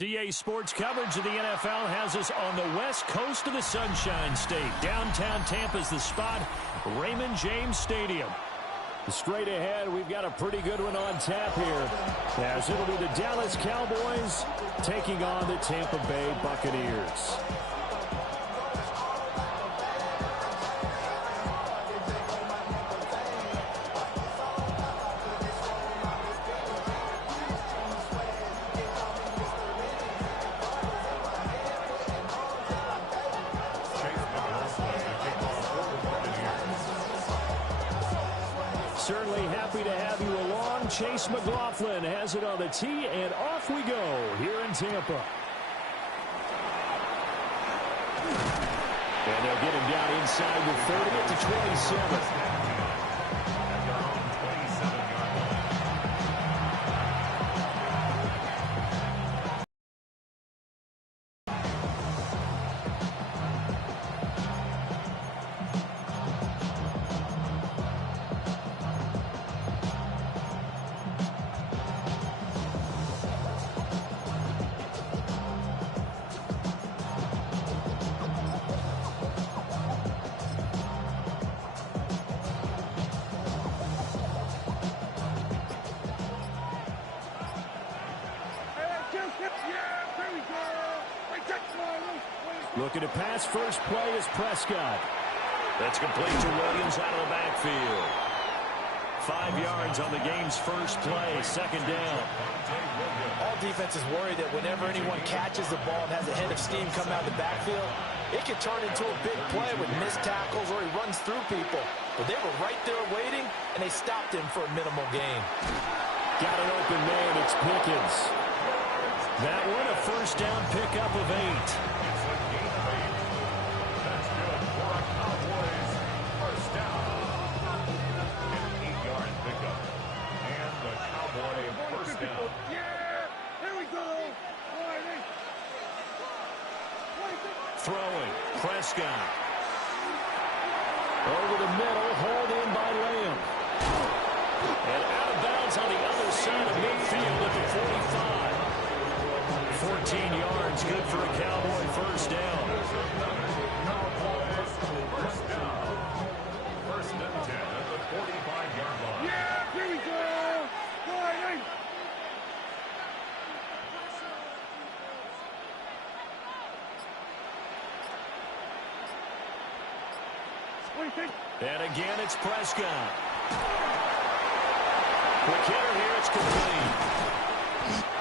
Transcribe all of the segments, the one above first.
EA Sports coverage of the NFL has us on the west coast of the Sunshine State. Downtown Tampa's the spot, Raymond James Stadium. Straight ahead, we've got a pretty good one on tap here, as it'll be the Dallas Cowboys taking on the Tampa Bay Buccaneers. Certainly happy to have you along. Chase McLaughlin has it on the tee, and off we go here in Tampa. And they'll get him down inside the 30 at the 27. Looking to pass, first play is Prescott. That's complete to Williams out of the backfield. 5 yards on the game's first play, second down. All defenses worry that whenever anyone catches the ball and has a head of steam coming out of the backfield, it can turn into a big play with missed tackles or he runs through people. But they were right there waiting, and they stopped him for a minimal gain. Got an open man, it's Pickens. That one a first down pickup of 8. Throwing, Prescott. Over the middle, hauled in by Lamb. And out of bounds on the other side of midfield at the 45. 14 yards, good for a Cowboy first down. First and 10 at the 45-yard line. Yeah, here we go. And again, it's Prescott. Quick hitter here, it's complete.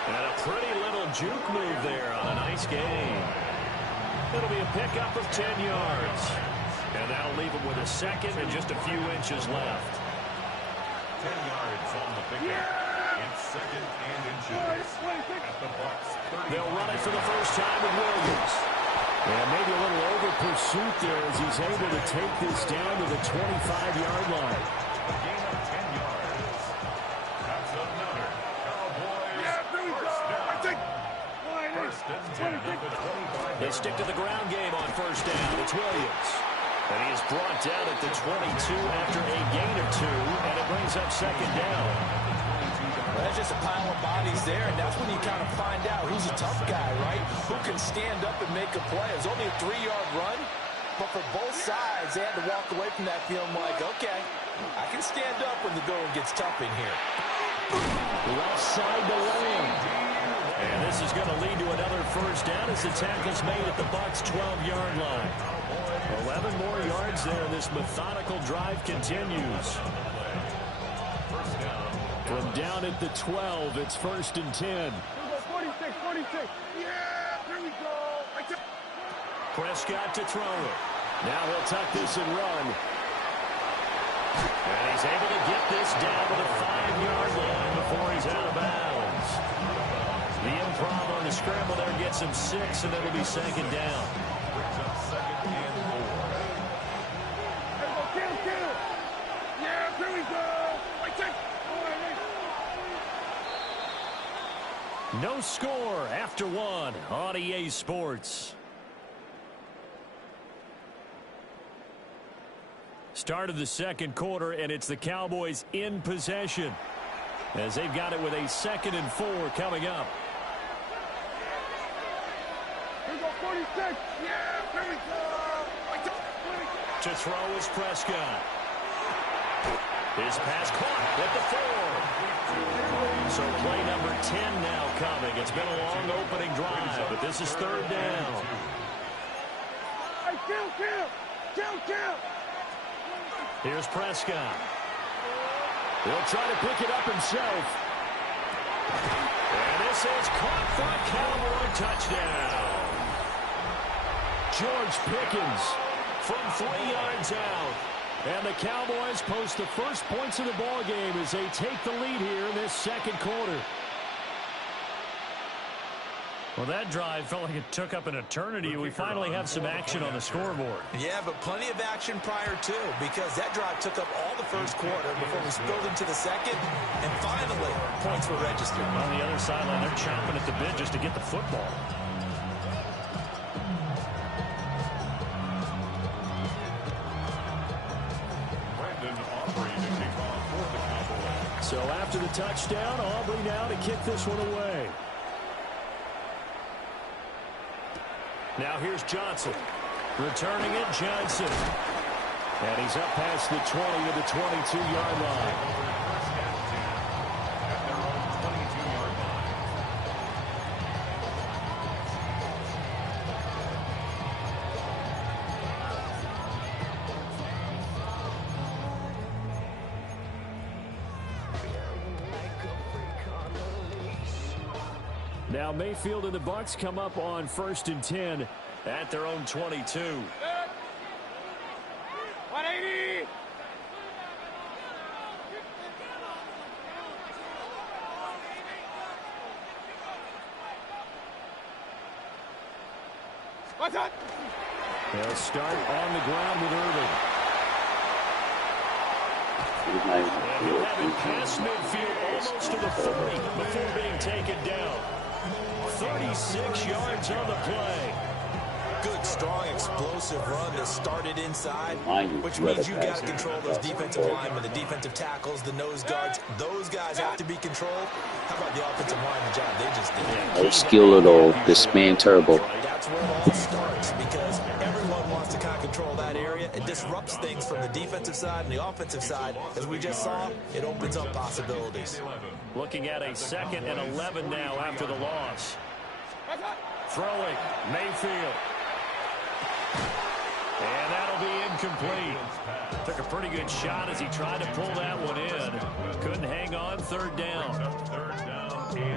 And a pretty little juke move there on a nice game. It'll be a pickup of 10 yards. And that'll leave him with a second and just a few inches left. 10 yards on the pickup. It's second and inches at the Bucs. They'll run it for the first time with Williams. And maybe a little over pursuit there as he's able to take this down to the 25-yard line. A gain of 10 yards. That's another Cowboys first down. First and 10 at the 25. They stick to the ground game on first down. It's Williams. And he is brought down at the 22 after a gain of 2, and it brings up second down. That's just a pile of bodies there, and that's when you kind of find out who's a tough guy, right? Who can stand up and make a play. It was only a 3-yard run, but for both sides, they had to walk away from that feeling like, okay, I can stand up when the going gets tough in here. Left side to Lane. And this is going to lead to another first down as the tackle's made at the Bucs' 12-yard line. 11 more yards there, and this methodical drive continues. From down at the 12, it's first and 10. 46. Yeah, here we go. Prescott to throw it. Now he'll tuck this and run. And he's able to get this down to the 5-yard line before he's out of bounds. The improv on the scramble there gets him 6, and it'll be second down. Brings up second and 4. Get him. Yeah, here we go. No score after 1 on EA Sports. Start of the second quarter, and it's the Cowboys in possession as they've got it with a 2nd and 4 coming up. 26. Yeah, here we go. To throw is Prescott. His pass caught at the 4. So play number 10 now coming. It's been a long opening drive, but this is third down. Hey, count. Here's Prescott. He'll try to pick it up himself. And this is caught for a Cowboy touchdown. George Pickens from 3 yards out. And the Cowboys post the first points of the ball game as they take the lead here in this second quarter. Well, that drive felt like it took up an eternity. We finally have some action on the scoreboard. Yeah, but plenty of action prior to, because that drive took up all the first quarter before we spilled into the second, and finally, points were registered. On the other sideline, they're chomping at the bit just to get the football. So after the touchdown, Aubrey now to kick this one away. Now here's Johnson. Returning it, Johnson. And he's up past the 20 to the 22-yard line. Now Mayfield and the Bucs come up on 1st and 10 at their own 22. 180. What's that? They'll start on the ground with Irving. And he'll have it past midfield almost to the 40 before being taken down. 36 yards on the play. Good, strong, explosive run that started inside, which means you've got to control those defensive linemen, the defensive tackles, the nose guards. Those guys have to be controlled. How about the offensive line, the job they just did? No skill at all. This man terrible. That's where it all starts, because everyone wants to kind of control that area. It disrupts things from the defensive side and the offensive side. As we just saw, it opens up possibilities. Looking at a 2nd and 11 now after the loss. Throwing, Mayfield. And that'll be incomplete. Took a pretty good shot as he tried to pull that one in. Couldn't hang on, 3rd down.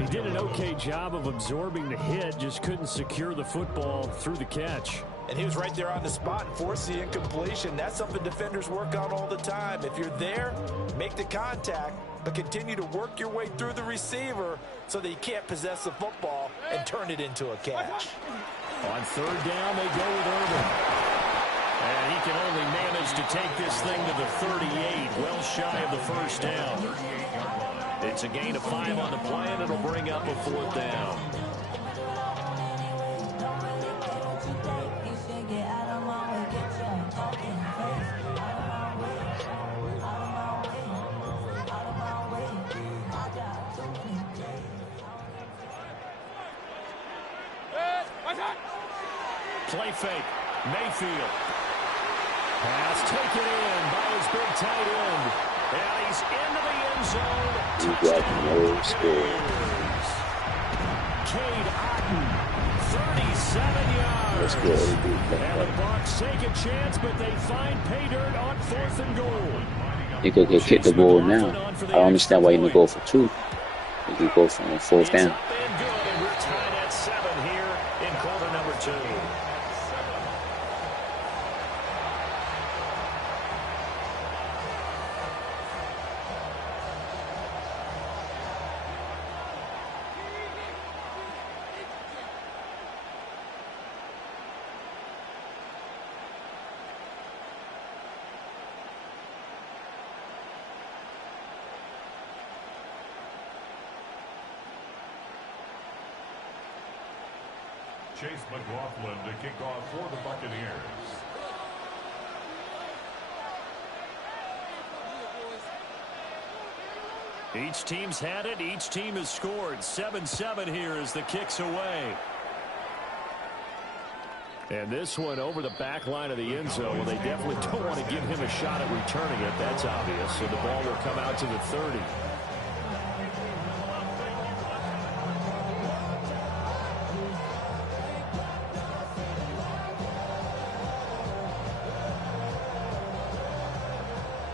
He did an okay job of absorbing the hit, just couldn't secure the football through the catch. And he was right there on the spot and forced the incompletion. That's something defenders work on all the time. If you're there, make the contact, but continue to work your way through the receiver so that you can't possess the football and turn it into a catch. On 3rd down, they go with Irvin. And he can only manage to take this thing to the 38, well shy of the 1st down. It's a gain of 5 on the play, and it'll bring up a 4th down. Play fake. Mayfield. Pass taken in by his big tight end. And he's into the end zone. Touchdown. Cade Otton, 37 yards. And the Bucs take a chance, but they find pay dirt on 4th and goal. You could get kicked the ball now. I don't understand why you didn't go for 2. You could go for 4th down. And good, and we're tied at 7 here in quarter number 2. Chase McLaughlin to kick off for the Buccaneers. Each team's had it. Each team has scored. 7-7 here as the kick's away. And this one over the back line of the end zone. Well, they definitely don't want to give him a shot at returning it. That's obvious. So the ball will come out to the 30.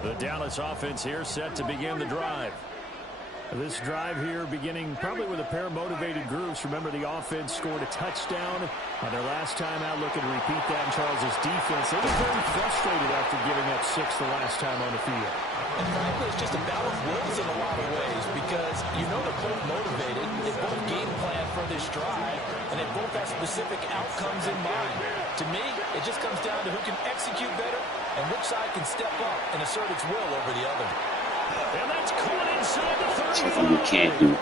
The Dallas offense here set to begin the drive. This drive here beginning probably with a pair of motivated groups. Remember, the offense scored a touchdown on their last time out, looking to repeat that in Charles's defense. They were very frustrated after giving up 6 the last time on the field. And frankly, it's just a battle of wills in a lot of ways because you know they're both motivated. They both game plan for this drive, and they both have specific outcomes in mind. To me, it just comes down to who can execute better and which side can step up and assert its will over the other. And that's caught inside the 35. Something you can't do.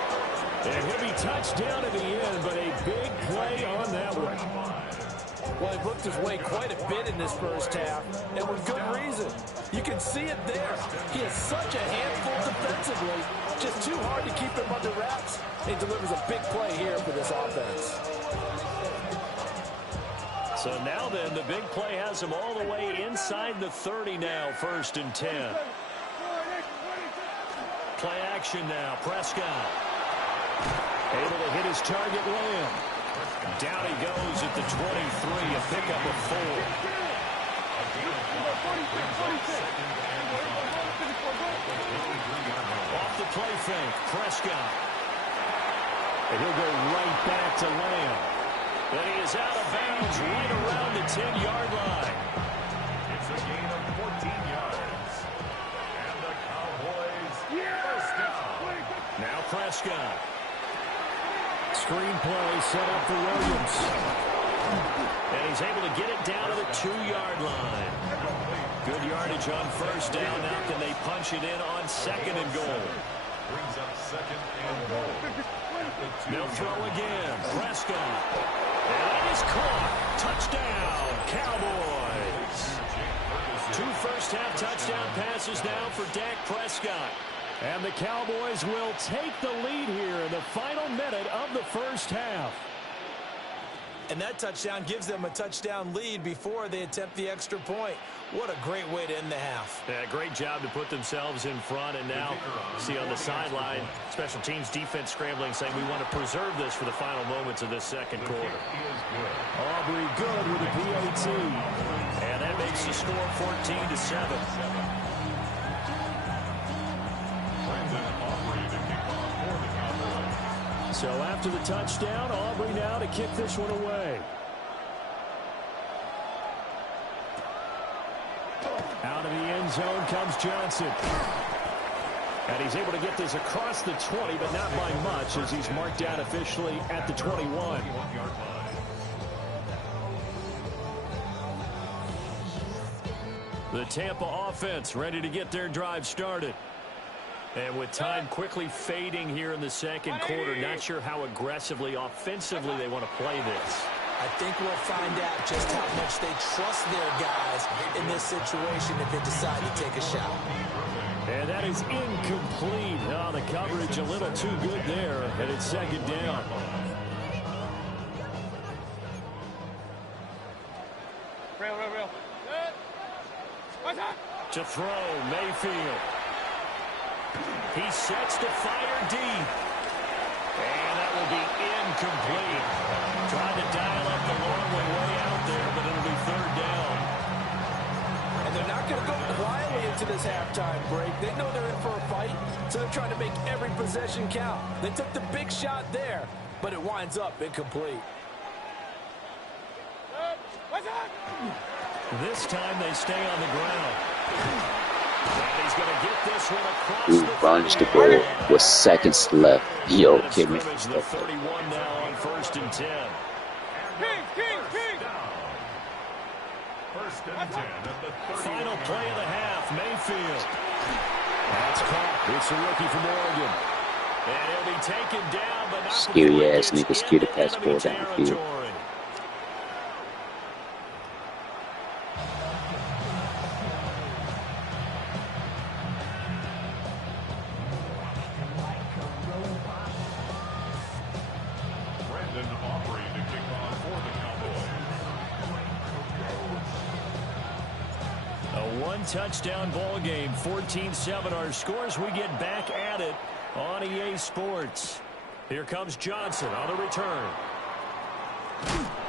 And he'll be touched down at the end, but a big play on that one. Well, he looked his way quite a bit in this first half, and with good reason. You can see it there. He is such a handful defensively. Just too hard to keep him under wraps. He delivers a big play here for this offense. So now then, the big play has him all the way inside the 30 now, 1st and 10. Play action now. Prescott able to hit his target Lamb. Down he goes at the 23, a pickup of 4. Off the play fake, Prescott. And he'll go right back to Lamb. And he is out of bounds right around the 10-yard line. It's a gain of 14 yards. And the Cowboys first down. Now Prescott. Screen play set up for Williams. And he's able to get it down to the 2-yard line. Good yardage on 1st down. Now can they punch it in on 2nd and goal? Brings up 2nd and goal. They'll throw again. Prescott. And it is caught. Touchdown, Cowboys. 2 first-half touchdown passes now for Dak Prescott. And the Cowboys will take the lead here in the final minute of the first half. And that touchdown gives them a touchdown lead before they attempt the extra point. What a great way to end the half. Yeah, great job to put themselves in front. And now, see on the sideline, special teams defense scrambling, saying we want to preserve this for the final moments of this second quarter. Aubrey good with a PAT. And that makes the score 14-7. So after the touchdown, Aubrey now to kick this one away. Out of the end zone comes Johnson. And he's able to get this across the 20, but not by much as he's marked down officially at the 21. The Tampa offense ready to get their drive started. And with time quickly fading here in the second quarter, not sure how aggressively, offensively they want to play this. I think we'll find out just how much they trust their guys in this situation if they decide to take a shot. And that is incomplete. Oh, the coverage a little too good there, and it's 2nd down. Real. To throw, Mayfield. He sets to fire deep. And that will be incomplete. Trying to dial up the long way out there, but it'll be 3rd down. And they're not going to go quietly into this halftime break. They know they're in for a fight, so they're trying to make every possession count. They took the big shot there, but it winds up incomplete. This time they stay on the ground. And he's going to get this one across Who runs the ball with seconds left? Yo, kid me. The 31 now on 1st and 10. King. 1st and 10 at the 30. Final play of the half, Mayfield. That's caught. It's a rookie from Oregon. And he'll be taken down, but not Scary ass niggas scared to pass ball downfield. one-touchdown ball game. 14-7 our scores. We get back at it on EA Sports. Here comes Johnson on the return.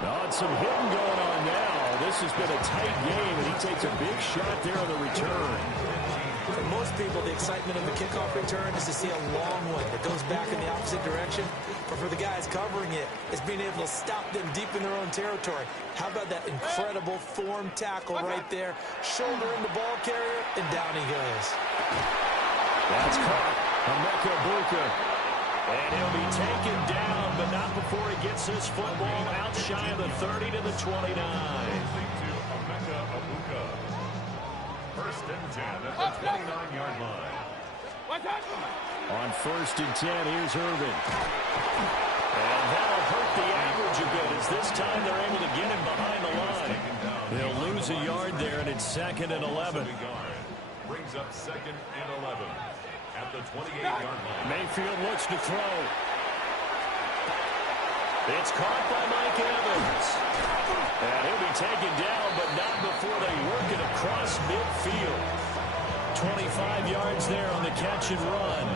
Oh, some hitting going on now. This has been a tight game, and he takes a big shot there on the return. For most people, the excitement of the kickoff return is to see a long one that goes back in the opposite direction. But for the guys covering it, it's being able to stop them deep in their own territory. How about that incredible form tackle right there? Shoulder in the ball carrier, and down he goes. That's caught. Emeka Buka. And he'll be taken down, but not before he gets this football out shy of the 30 to the 29. First and 10 at the 29-yard line. On first and 10, here's Irvin. And that'll hurt the average a bit as this time they're able to get him behind the line. They'll lose a yard there, and it's 2nd and 11. Brings up 2nd and 11 at the 28-yard line. Mayfield looks to throw. It's caught by Mike Evans. And he'll be taken down, but not before they work it across midfield. 25 yards there on the catch and run.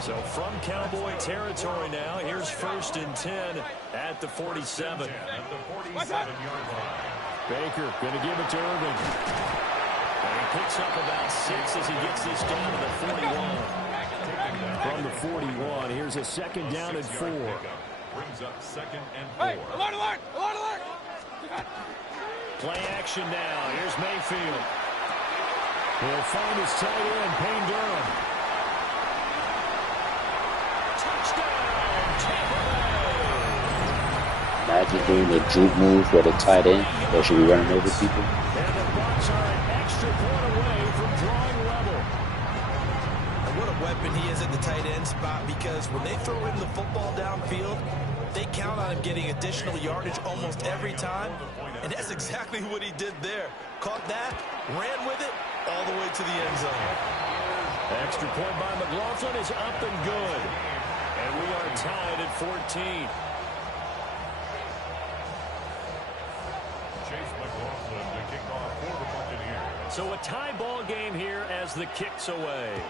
So from Cowboy territory now, here's 1st and 10 at the 47. At the 47-yard line. Baker going to give it to Irvin. And he picks up about 6 as he gets this down to the 41. From the 41, here's a 2nd down and 4. Brings up 2nd and 4. Hey, alert, alert, alert, alert. Play action now. Here's Mayfield. He'll find his tight end, Payne Durham. Touchdown, Tampa Bay. Imagine doing the juke move for the tight end. Or should we run over people? And the Bucs are an extra point away from drawing level. And what a weapon he is at the tight end spot, because when they throw him the football downfield, they count on him getting additional yardage almost every time. And that's exactly what he did there. Caught that, ran with it, all the way to the end zone. Extra point by McLaughlin is up and good. And we are tied at 14. Chase McLaughlin to kick off for the Buccaneers. So a tie ball game here as the kick's away.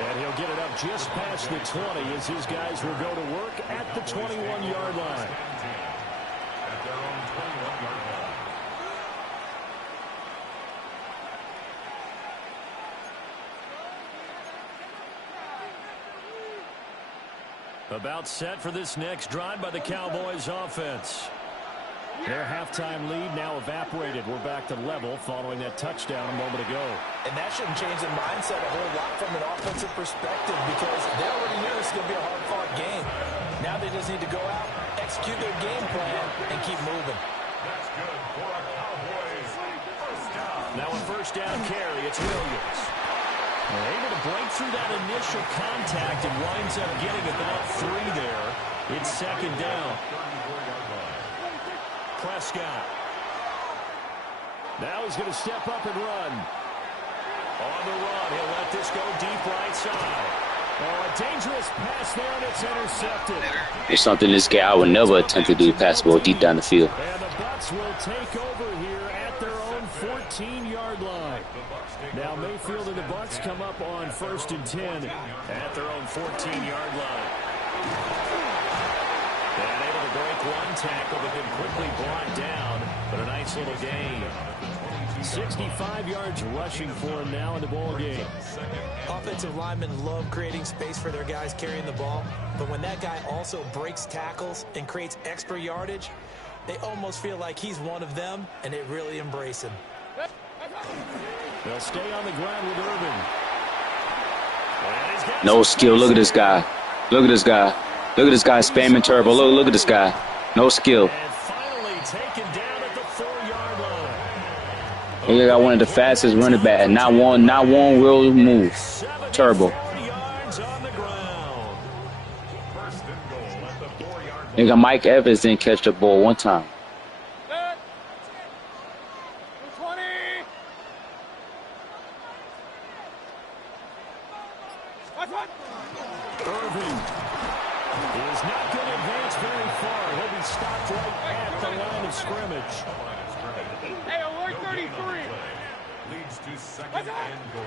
And he'll get it up just past the 20 as his guys will go to work at the 21-yard line. At their own 21-yard line. About set for this next drive by the Cowboys offense. Their halftime lead now evaporated. We're back to level following that touchdown a moment ago. And that shouldn't change the mindset a whole lot from an offensive perspective, because they already knew this was going to be a hard-fought game. Now they just need to go out, execute their game plan, and keep moving. That's good for a Cowboys first down. Now a first down carry, it's Williams. They're able to break through that initial contact and winds up getting about 3 there. It's 2nd down. 34-yard line. Prescott. Now he's going to step up and run. On the run, he'll let this go deep right side. Oh, a dangerous pass there, and it's intercepted. It's something this guy would never attempt to do, pass the ball deep down the field. And the Bucs will take over here at their own 14-yard line. Now Mayfield and the Bucs come up on 1st and 10 at their own 14-yard line. And able to break one tackle, but then quickly brought down. But a nice little gain. 65 yards rushing for him now in the ball game. Offensive linemen love creating space for their guys carrying the ball, but when that guy also breaks tackles and creates extra yardage, they almost feel like he's one of them, and they really embrace him. They'll stay on the ground with Irvin. No skill. Look at this guy. Look at this guy. Look at this guy spamming turbo. Look at this guy. No skill. And finally taken down at the 4-yard line. He got one of the fastest running back. Not one real move. Turbo. Yards on the ground. First and goal at the 4-yard line. Nigga, Mike Evans didn't catch the ball one time. 20. Irvin is not going to scrimmage. Hey, alert 33. Leads to second and goal.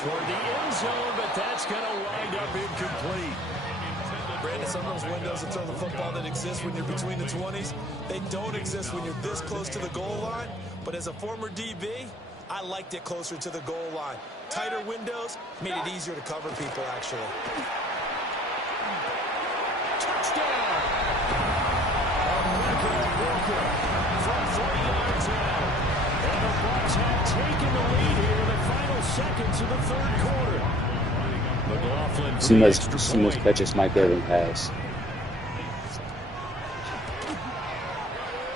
Toward the end zone, but that's going to wind up incomplete. Brandon, some of those windows to throw the football that exist when you're between the 20s, they don't exist when you're this close to the goal line. But as a former DB, I liked it closer to the goal line. Tighter windows made it easier to cover people, actually. Touchdown! From 40 yards out. And the Bucs have taken the lead here in the final seconds of the third quarter. McLaughlin, Seamless catches Mike Evans has.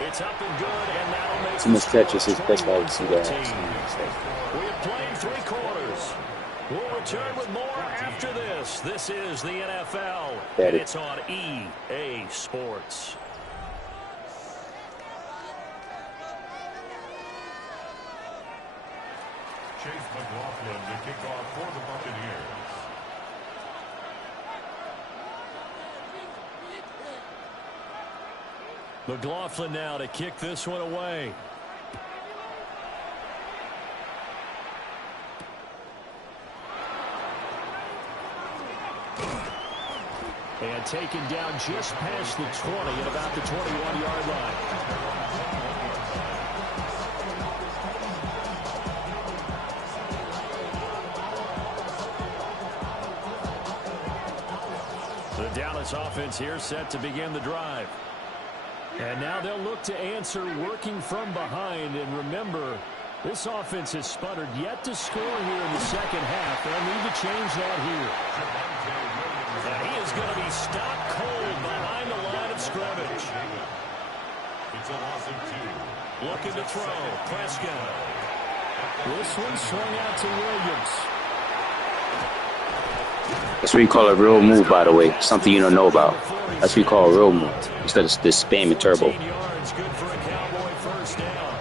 It's up and good, and that'll make Seamless catches his best wide receiver. We have played 3 quarters. We'll return with more after this. This is the NFL, and it's on EA Sports. Chase McLaughlin to kick off for the Buccaneers. McLaughlin now to kick this one away. And taken down just past the 20 at about the 21-yard line. The Dallas offense here set to begin the drive. And now they'll look to answer working from behind. And remember, this offense has sputtered yet to score here in the second half. They'll need to change that here. And he is going to be stopped cold behind the line of scrimmage. It's a loss of 2. Looking to throw. Prescott. This one swung out to Williams. That's what you call a real move, by the way. Something you don't know about. That's what you call a real move. Instead of this spam and turbo. Yards, good for a Cowboy first down.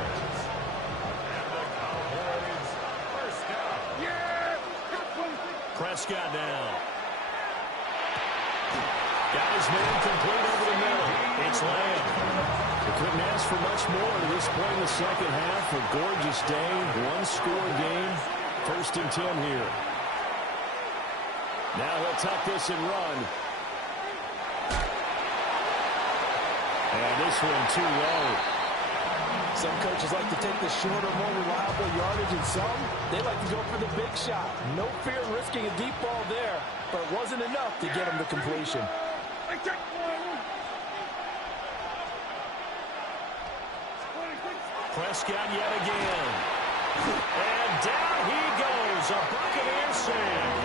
Prescott now. Got his man complete over the middle. It's Lamb. They couldn't ask for much more to this point in the second half. A gorgeous day. One-score game. 1st and 10 here. Now he'll tuck this and run. And this one too low. Some coaches like to take the shorter, more reliable yardage, and some, they like to go for the big shot. No fear in risking a deep ball there, but it wasn't enough to get him to completion. Prescott yet again. And down he goes. A Buccaneer save.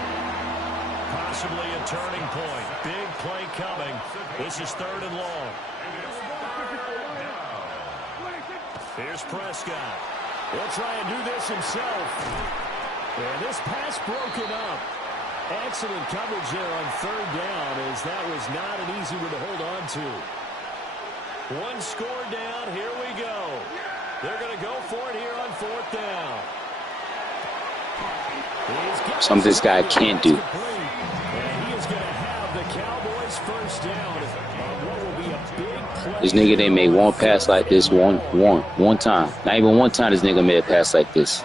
Possibly a turning point. Big play coming. This is 3rd and long. Here's Prescott. He'll try and do this himself. And this pass broken up. Excellent coverage there on 3rd down, as that was not an easy one to hold on to. One score down. Here we go. They're going to go for it here on 4th down. Something this guy can't do. And he is going to have the Cowboys first down. What will be a big play. This nigga, they made one pass like this one time. Not even one time this nigga made a pass like this.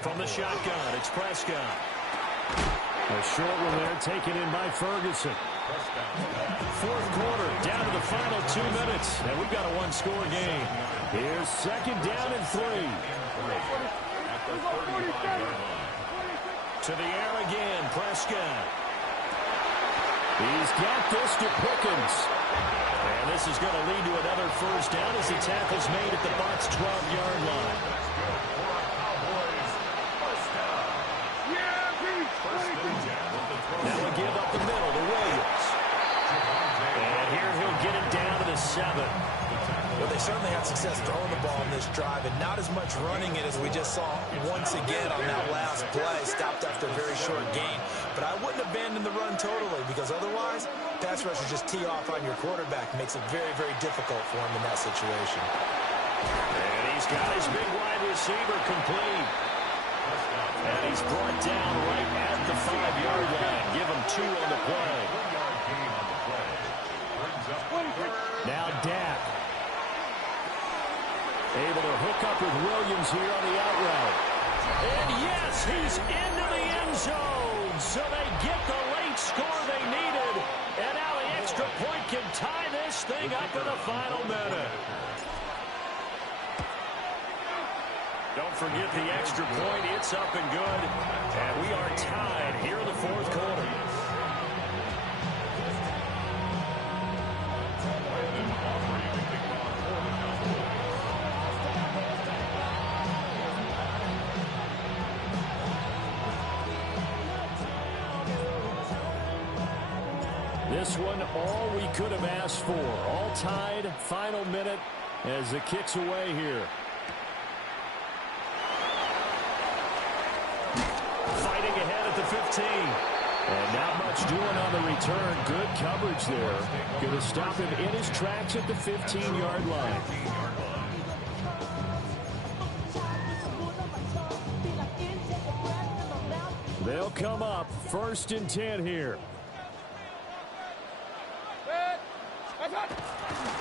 From the shotgun, it's Prescott. A short one there taken in by Ferguson. 4th quarter, down to the final 2 minutes. And we've got a one-score game. Here's 2nd down and 3. To the air again, Prescott. He's got this to Pickens. And this is going to lead to another first down as the tackle's made at the Bucs' 12-yard line. Now we give up the middle to Williams. And here he'll get it down to the 7. Well, they certainly had success throwing the ball in this drive, and not as much running it as we just saw once again on that last play. Stopped after a very short gain. But I wouldn't abandon the run totally, because otherwise, pass rushers just tee off on your quarterback. Makes it very, very difficult for him in that situation. And he's got his big wide receiver complete. And he's brought down right at the 5-yard line. Give him 2 on the play. Able to hook up with Williams here on the out route. And yes, he's into the end zone. So they get the late score they needed. And now the extra point can tie this thing up in the final minute. Don't forget the extra point. It's up and good. And we are tied here in the fourth quarter. This one, all we could have asked for. All tied, final minute as the kick's away here. Fighting ahead at the 15. And not much doing on the return. Good coverage there. Going to stop him in his tracks at the 15-yard line. They'll come up 1st and 10 here.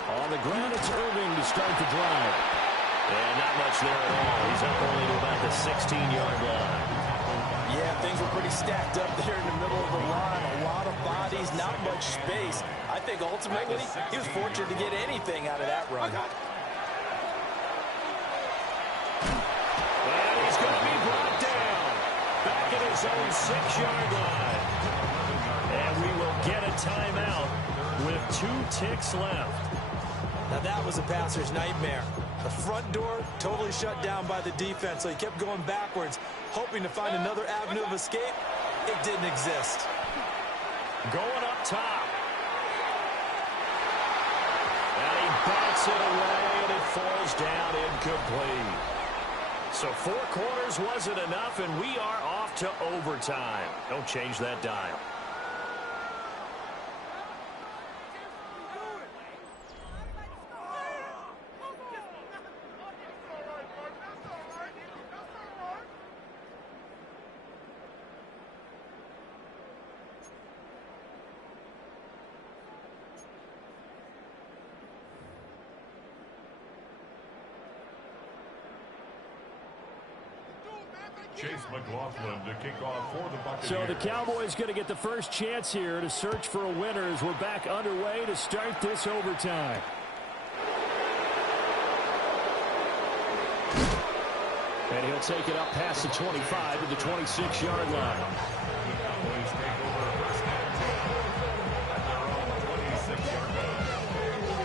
On the ground, it's Irving to start the drive. And not much there at all. He's up only to about the 16-yard line. Yeah, things were pretty stacked up there in the middle of the line. A lot of bodies, not much space. I think ultimately he was fortunate to get anything out of that run. And he's going to be brought down. Back at his own 6-yard line. And we will get a timeout with 2 ticks left. Now that was a passer's nightmare. The front door totally shut down by the defense, so he kept going backwards, hoping to find another avenue of escape. It didn't exist. Going up top. And he bats it away, and it falls down incomplete. So 4 quarters wasn't enough, and we are off to overtime. Don't change that dial. Chase McLaughlin to kick off for the Buccaneers. So the Cowboys going to get the first chance here to search for a winner as we're back underway to start this overtime. And he'll take it up past the 25 to the 26-yard line. The Cowboys take over 1st and 10 at their own 26-yard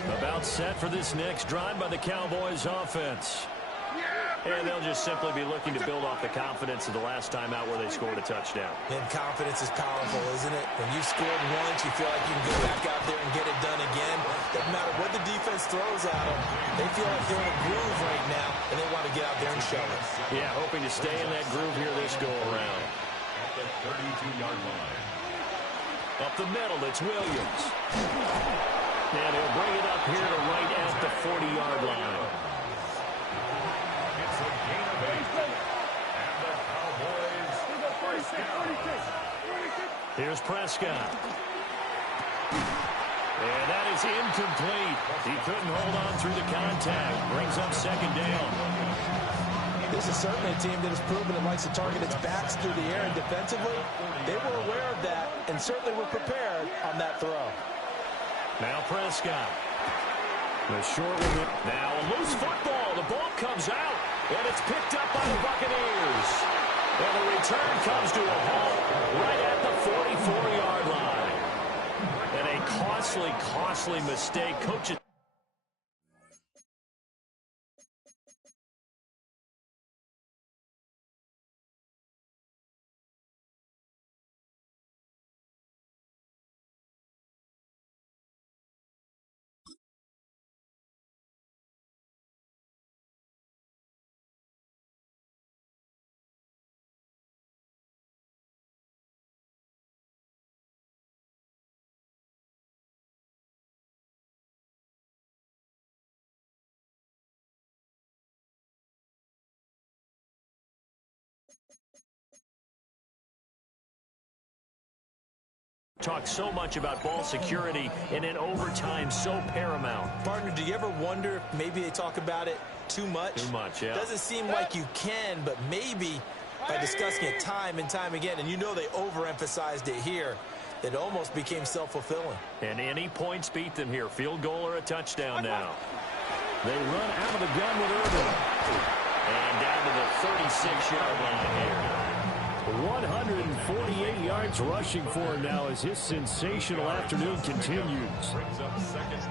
line. About set for this next drive by the Cowboys offense. And they'll just simply be looking to build off the confidence of the last time out where they scored a touchdown. And confidence is powerful, isn't it? When you scored once, you feel like you can go back out there and get it done again. Doesn't matter what the defense throws at them. They feel like they're in a groove right now, and they want to get out there and show it. Yeah, hoping to stay in that groove here this go-around. At the 32-yard line. Up the middle, it's Williams. And he'll bring it up here to right at the 40-yard line. It's a gain of 8. And the Cowboys first down. Here's Prescott. And that is incomplete. He couldn't hold on through the contact. Brings up 2nd down. This is certainly a team that has proven it likes to target its backs through the air, and defensively, they were aware of that and certainly were prepared on that throw. Now Prescott. The short one. Now a loose football. The ball comes out, and it's picked up by the Buccaneers. And the return comes to a halt right at the 44-yard line. And a costly mistake. Coach Talk so much about ball security and in overtime so paramount. Partner, do you ever wonder if maybe they talk about it too much? Too much, yeah. Doesn't seem like you can, but maybe by discussing it time and time again, and you know they overemphasized it here, it almost became self-fulfilling. And any points beat them here. Field goal or a touchdown now. They run out of the gun with Irvin. And down to the 36-yard line here. 148 yards rushing for him now as his sensational afternoon continues.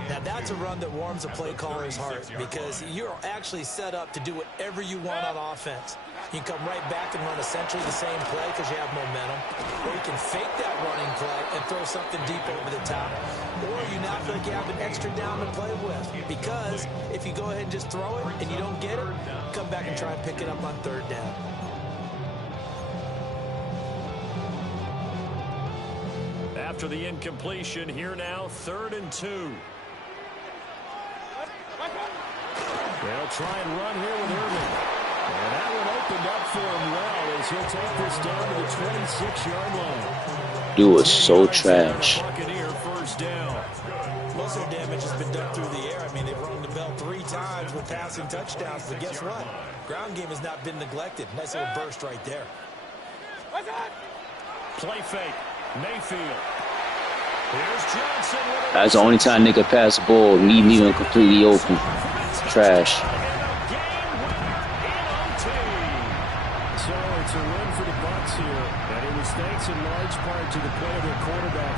Now that's a run that warms a play caller's heart because you're actually set up to do whatever you want on offense. You can come right back and run essentially the same play because you have momentum, or you can fake that running play and throw something deep over the top, or you now feel like you have an extra down to play with because if you go ahead and just throw it and you don't get it, come back and try and pick it up on third down. After the incompletion, here now, 3rd and 2. They'll try and run here with Irvin. And that one opened up for him well as he'll take this down to the 26-yard line. Dude was so trash. Buccaneer first down. Most of the damage has been done through the air. I mean, they've rung the bell 3 times with passing touchdowns, but guess what? Ground game has not been neglected. Nice little burst right there. Play fake. Mayfield. Here's Johnson. That's the only time nigga pass the ball, leaving him completely open. Trash. So it's a win for the Bucs here, and it was thanks in large part to the play of their quarterback.